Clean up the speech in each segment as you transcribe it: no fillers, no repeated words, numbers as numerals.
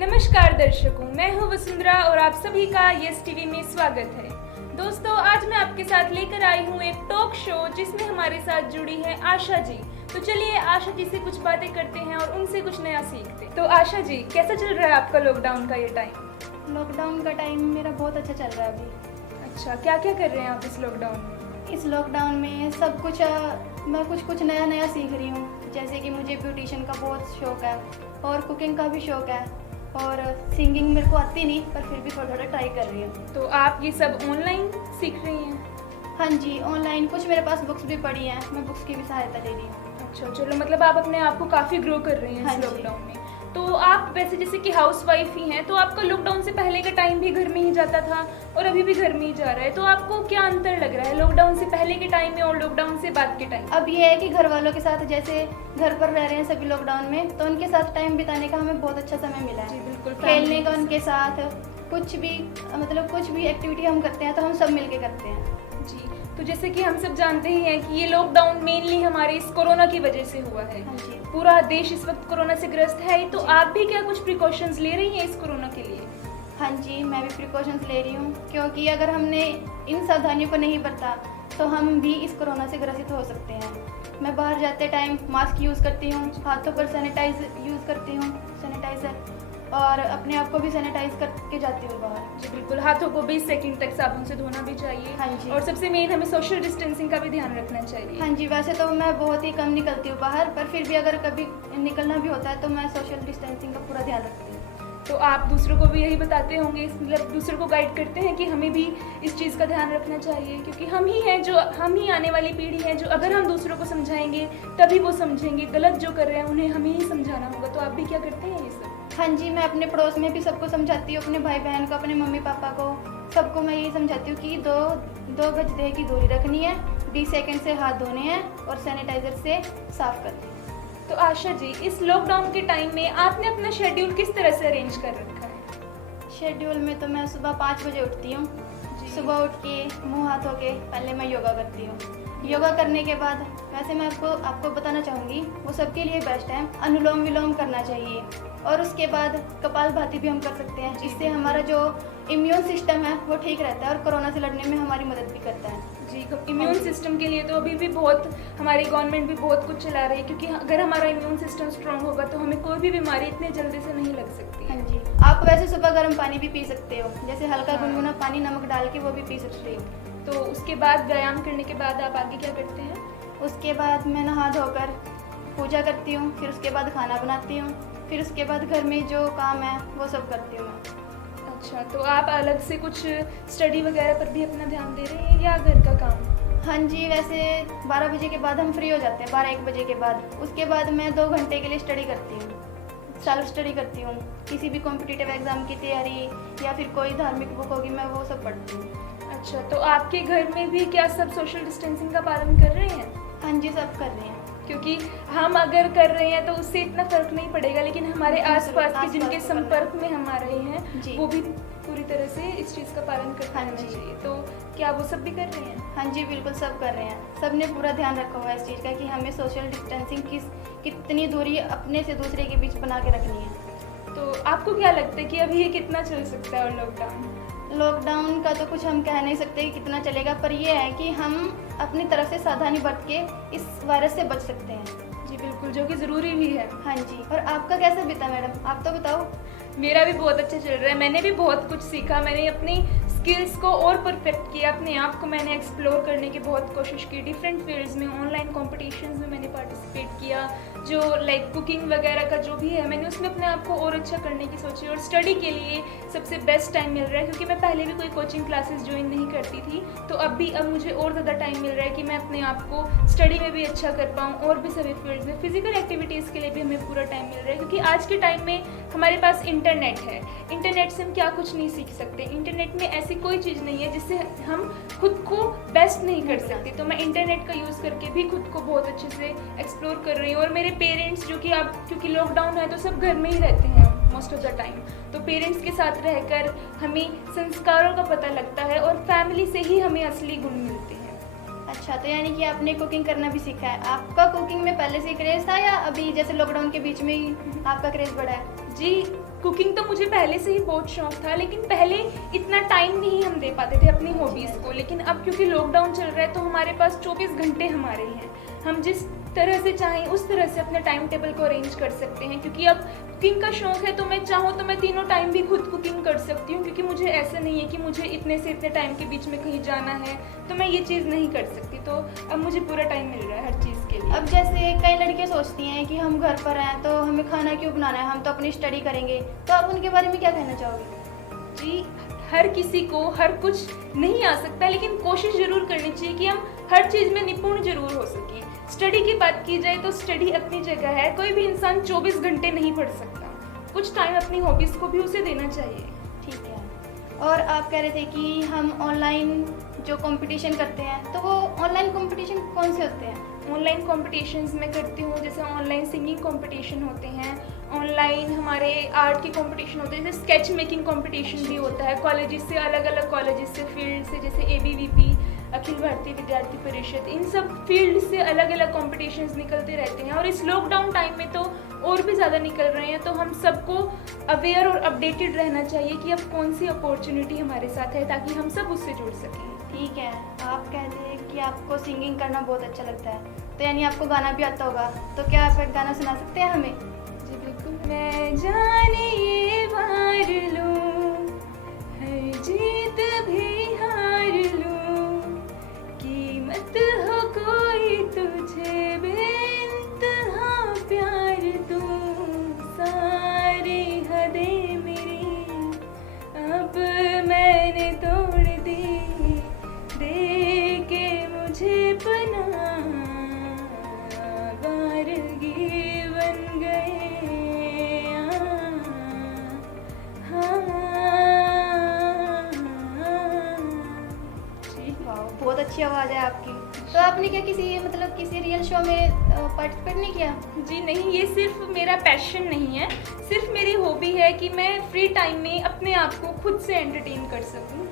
नमस्कार दर्शकों, मैं हूं वसुंधरा और आप सभी का यस टीवी में स्वागत है। दोस्तों, आज मैं आपके साथ लेकर आई हूं एक टॉक शो जिसमें हमारे साथ जुड़ी है आशा जी। तो चलिए आशा जी से कुछ बातें करते हैं और उनसे कुछ नया सीखते हैं। तो आशा जी, कैसा चल रहा है आपका लॉकडाउन का ये टाइम? लॉकडाउन का टाइम मेरा बहुत अच्छा चल रहा है अभी। अच्छा, क्या क्या कर रहे हैं आप इस लॉकडाउन में? इस लॉकडाउन में सब कुछ मैं कुछ नया सीख रही हूँ। जैसे कि मुझे ब्यूटिशियन का बहुत शौक है और कुकिंग का भी शौक है और सिंगिंग मेरे को आती नहीं, पर फिर भी थोड़ा थोड़ा ट्राई कर रही हूँ। तो आप ये सब ऑनलाइन सीख रही हैं? हाँ जी, ऑनलाइन कुछ मेरे पास बुक्स भी पढ़ी हैं, मैं बुक्स की भी सहायता ले रही हूँ। अच्छा, चलो, मतलब आप अपने आप को काफ़ी ग्रो कर रही हैं हाँ इस जी। लॉकडाउन में। तो आप वैसे जैसे कि हाउस वाइफ ही हैं, तो आपका लॉकडाउन से पहले का टाइम भी घर में ही जाता था और अभी भी घर में ही जा रहा है, तो आपको क्या अंतर लग रहा है लॉकडाउन से पहले के टाइम में और लॉकडाउन से बाद के टाइम? अब ये है कि घर वालों के साथ, जैसे घर पर रह रहे हैं सभी लॉकडाउन में, तो उनके साथ टाइम बिताने का हमें बहुत अच्छा समय मिला जी है। बिल्कुल, खेलने का उनके साथ कुछ भी एक्टिविटी हम करते हैं तो हम सब मिलके करते हैं। जी। तो जैसे कि हम सब जानते ही हैं कि ये लॉकडाउन मेनली हमारे इस कोरोना की वजह से हुआ है। हाँ जी। पूरा देश इस वक्त कोरोना से ग्रस्त है, तो जी। आप भी क्या कुछ प्रिकॉशंस ले रही हैं इस कोरोना के लिए? हाँ जी, मैं भी प्रिकॉशंस ले रही हूँ, क्योंकि अगर हमने इन सावधानियों को नहीं बरता तो हम भी इस कोरोना से ग्रसित हो सकते हैं। मैं बाहर जाते टाइम मास्क यूज़ करती हूँ, हाथों पर सैनिटाइजर यूज़ करती हूँ, सैनिटाइज़र, और अपने आप को भी सैनिटाइज करके जाती हूँ बाहर। जी बिल्कुल, हाथों को 20 सेकंड तक साबुन से धोना भी चाहिए। हाँ जी। और सबसे मेन हमें सोशल डिस्टेंसिंग का भी ध्यान रखना चाहिए। हाँ जी, वैसे तो मैं बहुत ही कम निकलती हूँ बाहर, पर फिर भी अगर कभी निकलना भी होता है तो मैं सोशल डिस्टेंसिंग का पूरा ध्यान रखती हूँ। तो आप दूसरों को भी यही बताते होंगे, मतलब दूसरों को गाइड करते हैं कि हमें भी इस चीज़ का ध्यान रखना चाहिए, क्योंकि हम ही आने वाली पीढ़ी है जो अगर हम दूसरों को समझाएंगे तभी वो समझेंगे। गलत जो कर रहे हैं उन्हें हमें ही समझाना होगा। तो आप भी क्या करते हैं ये सब? हाँ जी, मैं अपने पड़ोस में भी सबको समझाती हूँ, अपने भाई बहन को, अपने मम्मी पापा को, सबको मैं यही समझाती हूँ कि दो गज देह की दूरी रखनी है, 20 सेकंड से हाथ धोने हैं और सैनिटाइजर से साफ करनी है। तो आशा जी, इस लॉकडाउन के टाइम में आपने अपना शेड्यूल किस तरह से अरेंज कर रखा है? शेड्यूल में तो मैं सुबह 5 बजे उठती हूँ। सुबह उठ के मुँह हाथ धो के पहले मैं योगा करती हूँ। योगा करने के बाद वैसे मैं आपको बताना चाहूँगी, वो सबके लिए बेस्ट है। अनुलोम विलोम करना चाहिए और उसके बाद कपालभाति भी हम कर सकते हैं, जिससे हमारा जो इम्यून सिस्टम है वो ठीक रहता है और कोरोना से लड़ने में हमारी मदद भी करता है। जी, इम्यून सिस्टम के लिए तो अभी भी बहुत हमारी गवर्नमेंट भी बहुत कुछ चला रही है, क्योंकि अगर हमारा इम्यून सिस्टम स्ट्रांग होगा तो हमें कोई भी बीमारी इतने जल्दी से नहीं लग सकती। हाँ जी, आप वैसे सुबह गर्म पानी भी पी सकते हो, जैसे हल्का गुनगुना पानी नमक डाल के वो भी पी सकते हो। तो उसके बाद व्यायाम करने के बाद आप आगे क्या करते हैं? उसके बाद मैं नहा धोकर पूजा करती हूँ, फिर उसके बाद खाना बनाती हूँ, फिर उसके बाद घर में जो काम है वो सब करती हूँ मैं। अच्छा, तो आप अलग से कुछ स्टडी वगैरह पर भी अपना ध्यान दे रहे हैं या घर का काम? हाँ जी, वैसे 12 बजे के बाद हम फ्री हो जाते हैं, 12-1 बजे के बाद। उसके बाद मैं 2 घंटे के लिए स्टडी करती हूँ, सेल्फ स्टडी करती हूँ। किसी भी कॉम्पिटिटिव एग्ज़ाम की तैयारी या फिर कोई धार्मिक बुक होगी, मैं वो सब पढ़ती हूँ। अच्छा, तो आपके घर में भी क्या सब सोशल डिस्टेंसिंग का पालन कर रहे हैं? हाँ जी, सब कर रहे हैं। क्योंकि हम अगर कर रहे हैं तो उससे इतना फर्क नहीं पड़ेगा, लेकिन हमारे आसपास के जिनके संपर्क में हम आ रहे हैं वो भी पूरी तरह से इस चीज़ का पालन करना चाहिए। तो क्या वो सब भी कर रहे हैं? हाँ जी, बिल्कुल सब कर रहे हैं। सब ने पूरा ध्यान रखा हुआ है इस चीज़ का कि हमें सोशल डिस्टेंसिंग कितनी दूरी अपने से दूसरे के बीच बना के रखनी है। तो आपको क्या लगता है कि अभी ये कितना चल सकता है? और लॉकडाउन का तो कुछ हम कह नहीं सकते कि कितना चलेगा, पर यह है कि हम अपनी तरफ से सावधानी बरत के इस वायरस से बच सकते हैं। जी बिल्कुल, जो कि ज़रूरी भी है। हाँ जी, और आपका कैसा बीता मैडम, आप तो बताओ। मेरा भी बहुत अच्छा चल रहा है। मैंने भी बहुत कुछ सीखा, मैंने अपनी स्किल्स को और परफेक्ट किया, अपने आप को मैंने एक्सप्लोर करने की बहुत कोशिश की। डिफरेंट फील्ड्स में, ऑनलाइन कॉम्पिटिशन्स में मैंने पार्टिसिपेट किया, जो लाइक कुकिंग वगैरह का जो भी है, मैंने उसमें अपने आप को और अच्छा करने की सोची। और स्टडी के लिए सबसे बेस्ट टाइम मिल रहा है, क्योंकि मैं पहले भी कोई कोचिंग क्लासेस ज्वाइन नहीं करती थी, तो अब मुझे और ज़्यादा टाइम मिल रहा है कि मैं अपने आप को स्टडी में भी अच्छा कर पाऊँ और भी सभी फील्ड्स में। फिजिकल एक्टिविटीज़ के लिए भी हमें पूरा टाइम मिल रहा है, क्योंकि आज के टाइम में हमारे पास इंटरनेट है। इंटरनेट से हम क्या कुछ नहीं सीख सकते। इंटरनेट में ऐसी कोई चीज़ नहीं है जिससे हम खुद को बेस्ट नहीं कर सकते। तो मैं इंटरनेट का यूज़ करके भी खुद को बहुत अच्छे से एक्सप्लोर कर रही हूँ। और मेरे पेरेंट्स, जो कि अब क्योंकि लॉकडाउन है तो सब घर में ही रहते हैं मोस्ट ऑफ द टाइम, तो पेरेंट्स के साथ रहकर हमें संस्कारों का पता लगता है और फैमिली से ही हमें असली गुण मिलते हैं। अच्छा, तो यानी कि आपने कुकिंग करना भी सीखा है। आपका कुकिंग में पहले से क्रेज़ था या अभी जैसे लॉकडाउन के बीच में ही आपका क्रेज़ बढ़ा है? जी, कुकिंग तो मुझे पहले से ही बहुत शौक था, लेकिन पहले इतना टाइम नहीं हम दे पाते थे अपनी हॉबीज़ को। लेकिन अब क्योंकि लॉकडाउन चल रहा है तो हमारे पास 24 घंटे हमारे हैं, हम जिस तरह से चाहें उस तरह से अपने टाइम टेबल को अरेंज कर सकते हैं। क्योंकि अब कुकिंग का शौक है तो मैं चाहूँ तो मैं तीनों टाइम भी खुद कुकिंग कर सकती हूँ, क्योंकि मुझे ऐसा नहीं है कि मुझे इतने से इतने टाइम के बीच में कहीं जाना है तो मैं ये चीज़ नहीं कर सकती। तो अब मुझे पूरा टाइम मिल रहा है हर चीज़ के लिए। अब जैसे कई लड़कियां सोचती हैं कि हम घर पर हैं तो हमें खाना क्यों बनाना है, हम तो अपनी स्टडी करेंगे, तो आप उनके बारे में क्या कहना चाहोगे? जी, हर किसी को हर कुछ नहीं आ सकता, लेकिन कोशिश ज़रूर करनी चाहिए कि हम हर चीज़ में निपुण जरूर हो सकें। स्टडी की बात की जाए तो स्टडी अपनी जगह है, कोई भी इंसान 24 घंटे नहीं पढ़ सकता, कुछ टाइम अपनी हॉबीज़ को भी उसे देना चाहिए। ठीक है। और आप कह रहे थे कि हम ऑनलाइन जो कंपटीशन करते हैं तो वो ऑनलाइन कंपटीशन कौन से होते हैं? ऑनलाइन कॉम्पिटिशन्स में करती हूँ, जैसे ऑनलाइन सिंगिंग कंपटीशन होते हैं, ऑनलाइन हमारे आर्ट के कंपटीशन होते हैं, जैसे स्केच मेकिंग कंपटीशन भी होता है कॉलेजेस से, अलग अलग कॉलेजेस से, फील्ड से, जैसे ABVP अखिल भारतीय विद्यार्थी परिषद, इन सब फील्ड से अलग अलग कॉम्पिटिशन्स निकलते रहते हैं। और इस लॉकडाउन टाइम में तो और भी ज़्यादा निकल रहे हैं, तो हम सबको अवेयर और अपडेटेड रहना चाहिए कि अब कौन सी अपॉर्चुनिटी हमारे साथ है, ताकि हम सब उससे जुड़ सकें। ठीक है। आप कहते हैं कि आपको सिंगिंग करना बहुत अच्छा लगता है, तो यानी आपको गाना भी आता होगा, तो क्या आप एक गाना सुना सकते हैं हमें? जी बिल्कुल। मैं जाने ये वार लूं, हर जीत भी हार लूं, कीमत हो कोई तुझे बेइंतहा प्यार दूं, सारी हदें मेरी अब मैंने तोड़ दी, दे के मुझे पनाह वारगी बन गए। वाह, बहुत अच्छी आवाज़ है आपकी। तो आपने क्या किसी रियल शो में पार्टिसिपेट नहीं किया? जी नहीं, ये सिर्फ मेरा पैशन नहीं है, सिर्फ मेरी हॉबी है कि मैं फ्री टाइम में अपने आप को खुद से एंटरटेन कर सकूं।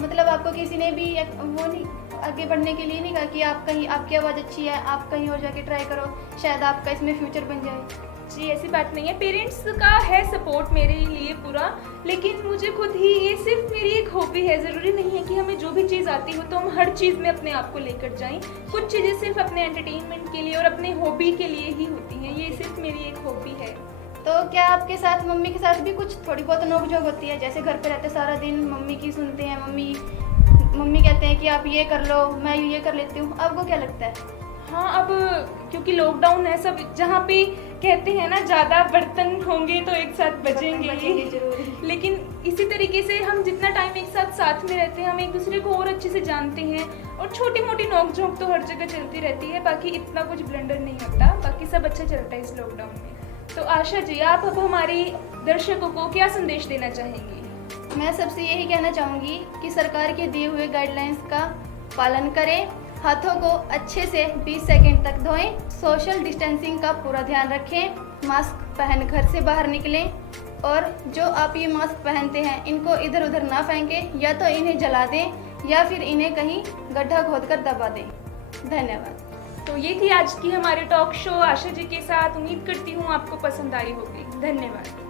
मतलब आपको किसी ने भी वो नहीं आगे बढ़ने के लिए नहीं कहा कि आप कहीं, आपकी आवाज़ अच्छी है, आप कहीं और जाके ट्राई करो, शायद आपका इसमें फ्यूचर बन जाए? जी ऐसी बात नहीं है, पेरेंट्स का है सपोर्ट मेरे लिए पूरा, लेकिन मुझे खुद ही, ये सिर्फ मेरी एक हॉबी है। ज़रूरी नहीं है कि हमें जो भी चीज़ आती हो तो हम हर चीज़ में अपने आप को लेकर जाएं। कुछ चीज़ें सिर्फ अपने एंटरटेनमेंट के लिए और अपने हॉबी के लिए ही होती हैं, ये सिर्फ मेरी एक हॉबी है। तो क्या आपके साथ मम्मी के साथ भी कुछ थोड़ी बहुत नोक-झोंक होती है? जैसे घर पे रहते सारा दिन मम्मी की सुनते हैं, मम्मी कहते हैं कि आप ये कर लो, मैं ये कर लेती हूँ, आपको क्या लगता है? हाँ, अब क्योंकि लॉकडाउन है, सब जहाँ पे कहते हैं ना ज़्यादा बर्तन होंगे तो एक साथ बचेंगे ही, जरूर। लेकिन इसी तरीके से हम जितना टाइम एक साथ में रहते हैं हम एक दूसरे को और अच्छे से जानते हैं, और छोटी मोटी नोक झोंक तो हर जगह चलती रहती है, बाकी इतना कुछ ब्लंडर नहीं होता, बाकी सब अच्छा चलता है इस लॉकडाउन में। तो आशा जी, आप अब हमारे दर्शकों को क्या संदेश देना चाहेंगी? मैं सबसे यही कहना चाहूँगी कि सरकार के दिए हुए गाइडलाइंस का पालन करें, हाथों को अच्छे से 20 सेकंड तक धोएं, सोशल डिस्टेंसिंग का पूरा ध्यान रखें, मास्क पहन घर से बाहर निकलें, और जो आप ये मास्क पहनते हैं इनको इधर उधर ना फेंकें, या तो इन्हें जला दें या फिर इन्हें कहीं गड्ढा खोदकर दबा दें। धन्यवाद। तो ये थी आज की हमारे टॉक शो आशा जी के साथ। उम्मीद करती हूँ आपको पसंद आई होगी। धन्यवाद।